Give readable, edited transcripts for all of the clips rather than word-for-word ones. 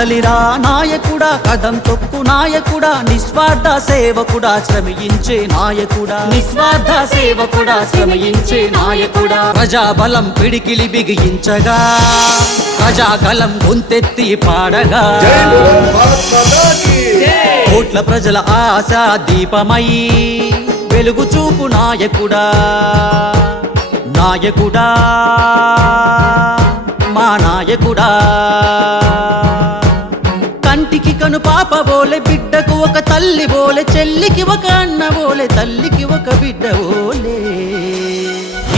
కదలిరా నాయకుడా, కదం తొక్కు నాయకుడా, నిస్వార్థ సేవకుడా, శ్రమించే నాయకుడా, నిస్వార్థ సేవకుడా, శ్రమించే నాయకుడా. ప్రజాబలం పిడికిలి బిగించగా, ప్రజాగలం గొంతెత్తి పాడగా, కోట్ల ప్రజల ఆశా దీపమై వెలుగు చూపు నాయకుడా, నాయకుడా, మా నాయకుడా. కంటికి కను పాప బోలే, బిడ్డకు ఒక తల్లి బోలే, చెల్లికి ఒక అన్న బోలే, తల్లికి ఒక బిడ్డ బోలే.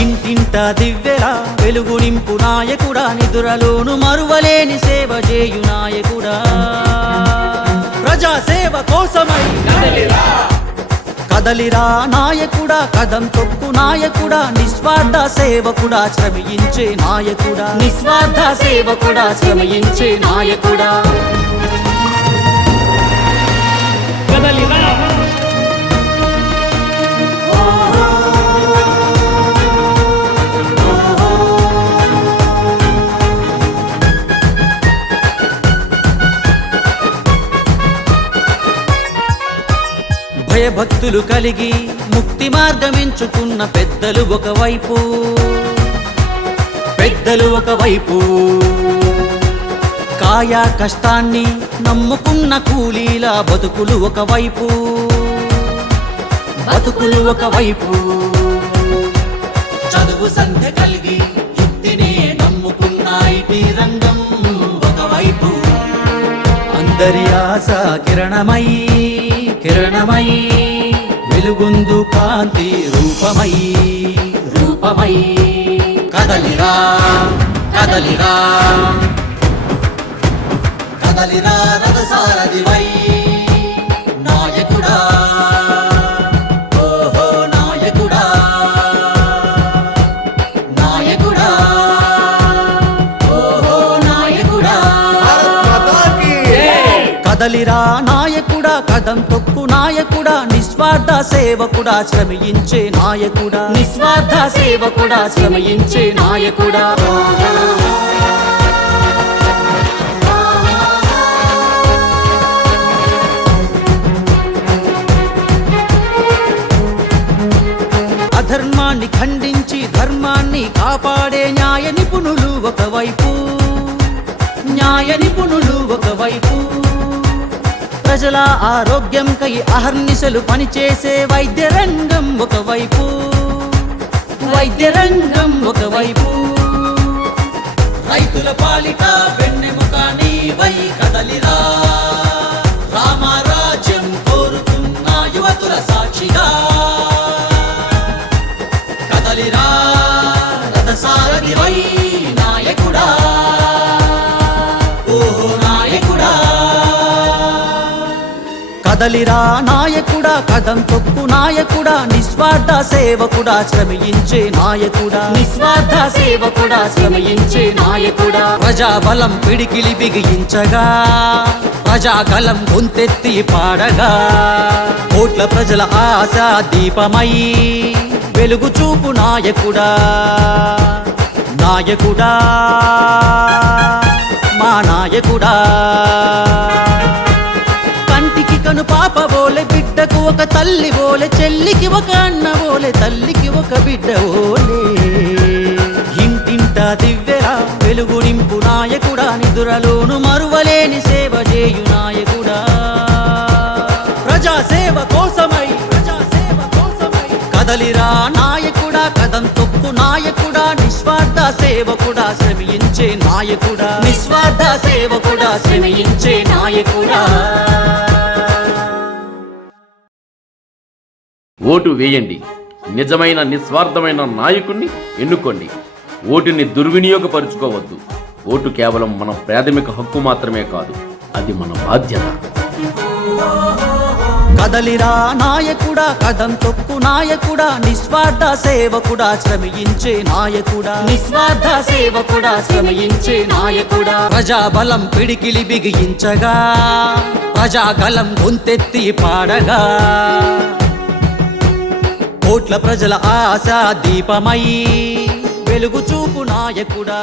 ఇంటింట దివ్యరా వెలుగు నింపు నాయకుడా, నిదురలోను మరువలేని సేవ చేయు నాయకుడా. ప్రజా సేవ కోసమై కదలిరా నాయకుడా, కదం తొక్కు నాయకుడా, నిస్వార్థ సేవకుడా, శ్రమించే నాయకుడా, నిస్వార్థ సేవకుడా, శ్రమించే నాయకుడా. భయభక్తులు కలిగి ముక్తి మార్గమెంచుకున్న పెద్దలు ఒకవైపు, పెద్దలు ఒకవైపు, కాయా కష్టాన్ని నమ్ముకున్న కూలీల బతుకులు ఒకవైపు, బతుకులు ఒకవైపు. చదువు సంధ్య కలిగి యుక్తిని నమ్ముకున్న ఐటీ రంగం ఒకవైపు. అందరి ఆశ కిరణమై కిరణమై వెలుగొందు కాంతి రూపమై రూపమై. కదలిరా కదలిరా కదలిరా రథసారథివై నాయకుడా, ఓహో నాయకుడా, నాయకుడా, ఓహో నాయకుడా. కదలిరా నాయకుడా, కదం తొక్కు నాయకుడా, నిస్వార్థ సేవకుడా, శ్రమించే నాయకుడా, నిస్వార్థ సేవకుడా, శ్రమించే నాయకుడా. అధర్మాన్ని ఖండించి ధర్మాన్ని కాపాడే న్యాయ నిపుణులు ఒకవైపు, న్యాయ నిపుణులు ఒకవైపు. ప్రజల ఆరోగ్యం కై అహర్నిశలు పనిచేసే వైద్య రంగం ఒకవైపు, వైద్య రంగం ఒకవైపు. రైతుల పాలిట వెన్నెముక నీవై కదలిరా, రామరాజ్యం కోరుతున్న యువతుల సాక్షిగా. కదలిరా రథసారథివై నాయకుడా, ఓహో నాయకుడా. కదలిరా నాయకుడా, కదం తొక్కు నాయకుడా, నిస్వార్థ సేవకుడా, శ్రమించే నాయకుడా, నిస్వార్థ సేవకుడా, శ్రమించే నాయకుడా. ప్రజాబలం పిడికిలి బిగించగా, ప్రజాగలం గొంతెత్తి పాడగా, కోట్ల ప్రజల ఆశా దీపమై వెలుగు చూపు నాయకుడా, నాయకుడా, మా నాయకుడా. కంటికి కను పాప బోలే, బిడ్డకు ఒక తల్లి బోలే, చెల్లికి ఒక అన్న బోలే, తల్లికి ఒక బిడ్డ బోలే. ఇంటింట దివ్యరా వెలుగు నింపు నాయకుడా, నిదురలోను మరువలేని సేవ చేయు నాయకుడా. ప్రజా సేవ కోసమై కదలిరా నాయకుడా, కదం తొక్కు నాయకుడా, నిస్వార్థ సేవకుడా, శ్రమించే నాయకుడా, నిస్వార్థ సేవకుడా, శ్రమించే నాయకుడా. ఓటు వేయండి, నిజమైన నిస్వార్థమైన నాయకుణ్ణి ఎన్నుకోండి. ఓటుని దుర్వినియోగపరుచుకోవద్దు. ఓటు కేవలం మన ప్రాథమిక హక్కు మాత్రమే కాదు, అది మన బాధ్యత. కదలిరా నాయకుడా, కదం తొక్కు నాయకుడా, నిస్వార్థ సేవకుడా, శ్రమించే నాయకుడా, నిస్వార్థ సేవకుడా, శ్రమించే నాయకుడా. ప్రజాబలం పిడికిలి బిగించగా, ప్రజాగలం గొంతెత్తి పాడగా, కోట్ల ప్రజల ఆశా దీపమై వెలుగు చూపు నాయకుడా.